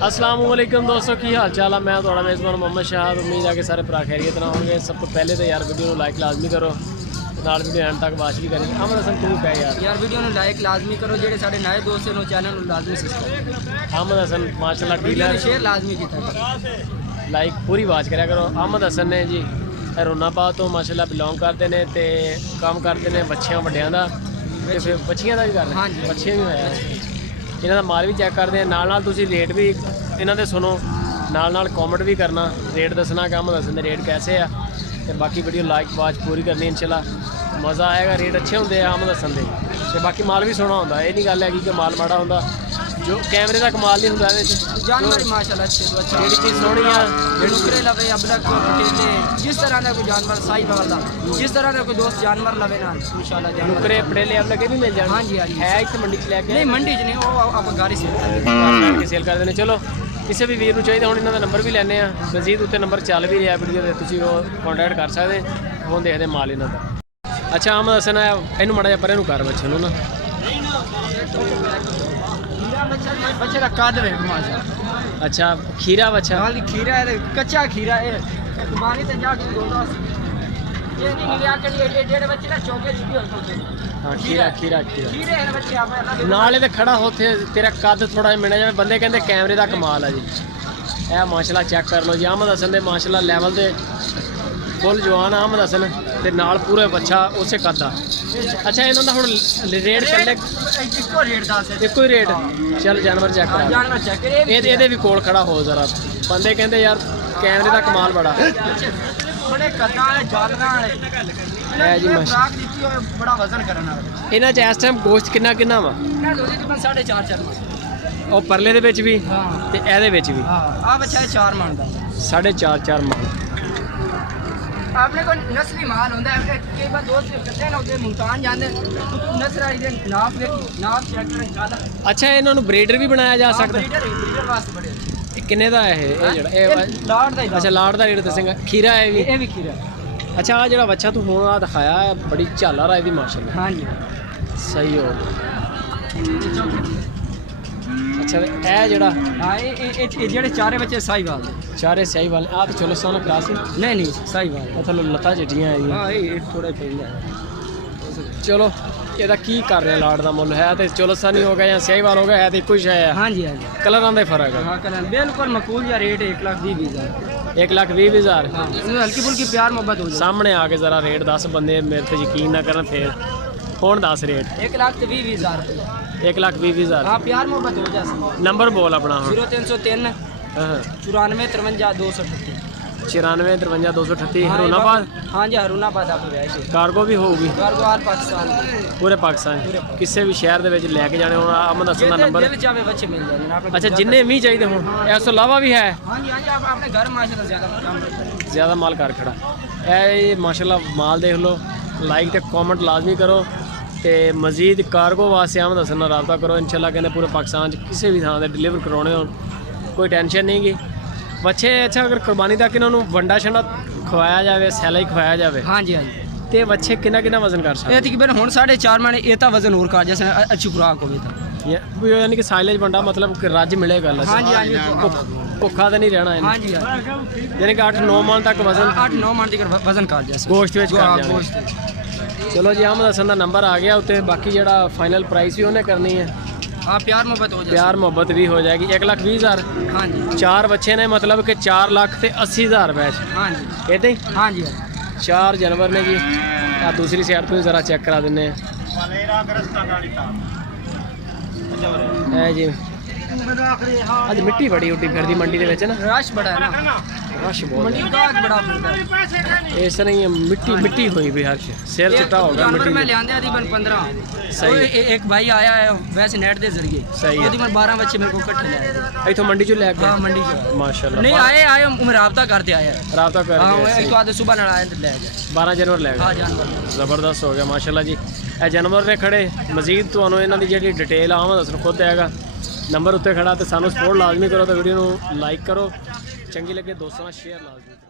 अस्सलाम वालेकुम दोस्तों की हाल चाल है। मैं थोड़ा मेज़बान मोहम्मद शाह। उम्मीद है कि सारे भरा खैरियत ना होंगे। सब तो पहले तो यार वीडियो लाइक लाजमी करो, नाल वीडियो एंड तक वाच भी करेंगे। अमन हसन तू कह यार वीडियो लाइक लाजमी करो, जेडे साडे नए दोस्त हैं चैनल लाजमी सब्सक्राइब। अहमद हसन माशाल्लाह डीलर शेयर लाजमी कीता, लाइक पूरी वाच करा करो। अहमद हसन ने जी रोनाबाद तो माशाल्लाह बिलोंग करते हैं तो काम करते हैं बच्चियां वड्डियां दा ते फिर बच्चियां दा भी करते हाँ हैं, जी। बच्चे भी होया इन्हां दा माल भी चेक करते हैं, नाल तुसीं रेट भी इन्हां दे सुनो, नाल कॉमेंट भी करना, रेट दसना कि अहमद हसन दे रेट कैसे आ ते बाकी वीडियो लाइक वाच पूरी करनी इंशाल्लाह मज़ा आएगा। रेट अच्छे होंगे अहमद हसन दे ते बाकी माल भी सोहना होंदा, ये नहीं गल है कि माल माड़ा होंदा, जो कैमरे का कमाल नहीं होंदा। जानवर माशाल्लाह अच्छे तो अच्छा, जेहड़ी चीज़ सोहनी आ नुकरे लवे अबलक पटेले, जिस तरह का कोई जानवर साई वाला, जिस तरह का कोई दोस्त जानवर लवे ना इंशाल्लाह जानवर नुकरे पटेले अब लगे भी मिल जाए। हाँ जी हाँ जी, है इतने मंडी च लैके नहीं मंडी च नहीं, वो आप गाड़ी से सेल कर देने। चलो किसी भी वीर चाहिए हम इन्हों का नंबर भी लैने मजीद उत्ते नंबर चल भी रहा वीडियो के, तुम वो कॉन्टैक्ट कर सकते हम देखते माल इन्हों का। अच्छा अहमद हसन है इन माड़ा जहा परे कर बच्चे ना बच्चे का कद वे माशाल्लाह। अच्छा खीरा बच्चा खीरा है, कच्चा खीरा है, कुर्बानी ते जा के दोनों ये नहीं लिया के लिए जेड़े बच्चे ना चौके छुट्टी होते हैं। हाँ खीरा खीरा खीरा खीरे हैं बच्चे आप नाले तो खड़ा होते तेरा कद थोड़ा मिल जाए, बंदे कहते कैमरे का कमाल है जी। यह माशाल्लाह चेक कर लो जी, अहमद हसन दे माशाल्लाह लैवल दे फुल जवान अहमद हसन ते नाल पूरे बच्चा उस कद का। अच्छा इन्हों का हुण रेट चले इको रेट दस एको ही रेट चल जानवर चेक करा जानवर चेक ये भी कोल खड़ा हो जरा, बंदे कहते यार कैमरे का कमाल बड़ा बड़े कदा वाले जानवर है जी खुराक दित्ती होवे बड़ा वजन करना वाले। इन्हां च इस टाइम गोश्त किन्ना किन्ना वा? इन्हां दोदी तकरीबन 4.5 और परले दे विच भी हाँ ते एदे विच भी हाँ आ बच्चा 4 मन दा 4.5 मन। अपने को नस्ली माल होंदा है, कई बार दोस्त करते हैं ना उधर मुल्तान जाते नस्ल आई दे नाप चेक करें काला। अच्छा इन्हां नूं ब्रीडर भी बनाया जा सकदा? ब्रीडर वास्ते बड़े ये किन्ने दा है ये जेड़ा लाड़ दा अच्छा लाड़ दा रेट दसेगा। खीरा है भी ये भी खीरा। अच्छा आ जेड़ा बच्चा तू हुण दिखाया है बड़ी झालर आई दी माशाल्लाह। हाँ जी सही हो। अच्छा ए जेड़ा हाँ ये जेड़े चारे बच्चे साहिवाल दे चारे सही वाले आ तो चलो सोना क्लास ही नहीं नहीं साहिवाल थल्लों लत्तां चिट्टियां आई हाँ ये थोड़ा ही पहले चलो ਇਹਦਾ ਕੀ ਕਰ ਰਿਹਾ ਲਾੜ ਦਾ ਮੁੱਲ ਹੈ ਤੇ ਚੋਲਸਾਨੀ ਹੋ ਗਿਆ ਜਾਂ ਸਹੀਵਾਲ ਹੋ ਗਿਆ ਹੈ ਤੇ ਇੱਕੋ ਹੀ ਹੈ। हाँ जी हाँ जी ਕਲਰਾਂ ਦਾ ਹੀ ਫਰਕ ਹੈ। हाँ कलर बिल्कुल मकबूल या रेट 1,20,000 1,20,000 हाँ हल्की फुल्की प्यार मोहब्बत हो जाए। ਸਾਹਮਣੇ ਆ ਕੇ ਜ਼ਰਾ ਰੇਟ ਦੱਸ, ਬੰਦੇ ਮੇਰੇ ਤੇ ਯਕੀਨ ਨਾ ਕਰਨ ਫੇਰ ਹੁਣ ਦੱਸ ਰੇਟ। 1,20,000 1,20,000 हाँ प्यार मोहब्बत हो जाए। ਨੰਬਰ ਬੋਲ ਆਪਣਾ ਹੁਣ। 0303 ਹਾਂ 94 53 238 94 53 238 ਹਰੋਨਾਬਾਦ। हाँ जी हरुणाबाद आप रहे थे ਕਾਰਗੋ ਵੀ ਹੋਊਗੀ कार्गो आर पाकिस्तान ਪੂਰੇ ਪਾਕਿਸਤਾਨ ਕਿਸੇ ਵੀ ਸ਼ਹਿਰ ਦੇ ਵਿੱਚ ਲੈ ਕੇ ਜਾਣੇ ਹੁਣ ਅਹਿਮਦ ਹਸਨ ਦਾ ਨੰਬਰ। दिल चाहे बच्चे मिल जाए। ਅੱਛਾ ਜਿੰਨੇ ਵੀ ਚਾਹੀਦੇ ਹੁਣ ਇਸ ਤੋਂ ਇਲਾਵਾ ਵੀ ਹੈ? हाँ जी हाँ जी आप अपने घर माशाल्लाह ज्यादा काम करते हैं। ਜ਼ਿਆਦਾ ਮਾਲ ਕਰ ਖੜਾ ਇਹ ਮਾਸ਼ਾਅੱਲਾ ਮਾਲ ਦੇਖ ਲਓ। ਲਾਈਕ ਤੇ ਕਮੈਂਟ ਲਾਜ਼ਮੀ ਕਰੋ ਤੇ ਮਜ਼ੀਦ ਕਾਰਗੋ ਵਾਸਤੇ ਅਹਿਮਦ ਹਸਨ ਨਾਲ ਰਾਬਤਾ ਕਰੋ। ਇਨਸ਼ਾਅੱਲਾ ਕਹਿੰਦੇ ਪੂਰੇ ਪਾਕਿਸਤਾਨ 'ਚ ਕਿਸੇ ਵੀ ਥਾਂ ਤੇ ਡਿਲੀਵਰ ਕਰਾਉਣੇ ਹੋਣ ਕੋਈ ਟੈਨਸ਼ਨ ਨਹੀਂ ਗੀ ਬੱਚੇ। ਅੱਛਾ ਅਗਰ ਕੁਰਬਾਨੀ ਤੱਕ ਇਹਨਾਂ ਨੂੰ ਵੰਡਾ ਛੰਡਾ ਖਵਾਇਆ ਜਾਵੇ, ਸੈਲਾ ਹੀ ਖਵਾਇਆ ਜਾਵੇ हाँ जी हाँ जी ਤੇ ਬੱਚੇ ਕਿੰਨਾ ਵਜ਼ਨ ਕਰ ਸਕਦੇ? ये तकरीबन हुन 4.5 मन ये तो वजन और कर जैसे अच्छी खुराक होवे तो ਯਾਨੀ ਕਿ ਸਾइलेज ਵੰਡਾ ਮਤਲਬ ਕਿ ਰੱਜ ਮਿਲੇਗਾ। हाँ जी हाँ जी ਭੁੱਖਾ ਤਾਂ ਨਹੀਂ ਰਹਿਣਾ हाँ ਇਹਨੇ, जी हाँ ਯਾਨੀ ਕਿ 8-9 ਮਣ ਤੱਕ ਵਜ਼ਨ 8-9 मन तक वजन कर जैसे ਗੋਸ਼ਤ ਵਿੱਚ ਕਰ ਜਾਣਾ। गोश्त ਚਲੋ ਜੀ ਅਹਿਮਦ ਹਸਨ ਦਾ ਨੰਬਰ ਆ ਗਿਆ ਉੱਤੇ। ਬਾਕੀ ਜਿਹੜਾ ਫਾਈਨਲ ਪ੍ਰਾਈਸ ਵੀ ਉਹਨੇ ਕਰਨੀ ਹੈ, आप प्यार मोहब्बत हो जाए। प्यार मोहब्बत भी हो जाएगी। 1,20,000 हाँ जी 4 बच्चे ने मतलब कि 4,80,000 बैच हाँ जी कहते ही हाँ जी 4 जानवर ने जी। आ दूसरी साइड तो ज़रा चेक करा देने जी। अज मिट्टी बड़ी उड्डी फिर मंडी के विच ना, रश बड़ा है ना, रश बहुत मंडी का बड़ा फिरदा है। इस तरह ही मिट्टी हुई भी हर सिर चिट्टा हो गया जानवर मिट्टी मैं में। लियांदे अदीबन 15 सही। एक भाई आया है वैसे नेट के जरिए सही है। अदीबन 12 बच्चे मेरे को इकट्ठे लाए। इथों मंडी चो लैके हाँ मंडी से माशाल्लाह नहीं आए मैं राबता करते आया राबता कर हाँ गए। एक तो आधे सुबह लड़ाए तो ले जाए 12 जानवर लै हाँ गए। जानवर ਜ਼ਬਰਦਸਤ ਹੋ ਗਿਆ ਮਾਸ਼ਾਅੱਲਾ ਜੀ। ਇਹ ਜਾਨਵਰ ਨੇ ਖੜੇ ਮਜ਼ੀਦ ਤੁਹਾਨੂੰ ਇਹਨਾਂ ਦੀ ਜਿਹੜੀ ਡਿਟੇਲ ਅਹਿਮਦ ਹਸਨ ਖੁਦ ਦੇਗਾ। ਨੰਬਰ ਉੱਤੇ ਖੜਾ ਤੇ ਸਾਨੂੰ ਸਪੋਰਟ ਲਾਜ਼ਮੀ ਕਰੋ ਤੇ ਵੀਡੀਓ ਨੂੰ ਲਾਈਕ ਕਰੋ, ਚੰਗੀ ਲੱਗੇ ਦੋਸਤਾਂ ਨਾਲ ਸ਼ੇਅਰ ਲਾਜ਼ਮੀ ਕਰੋ।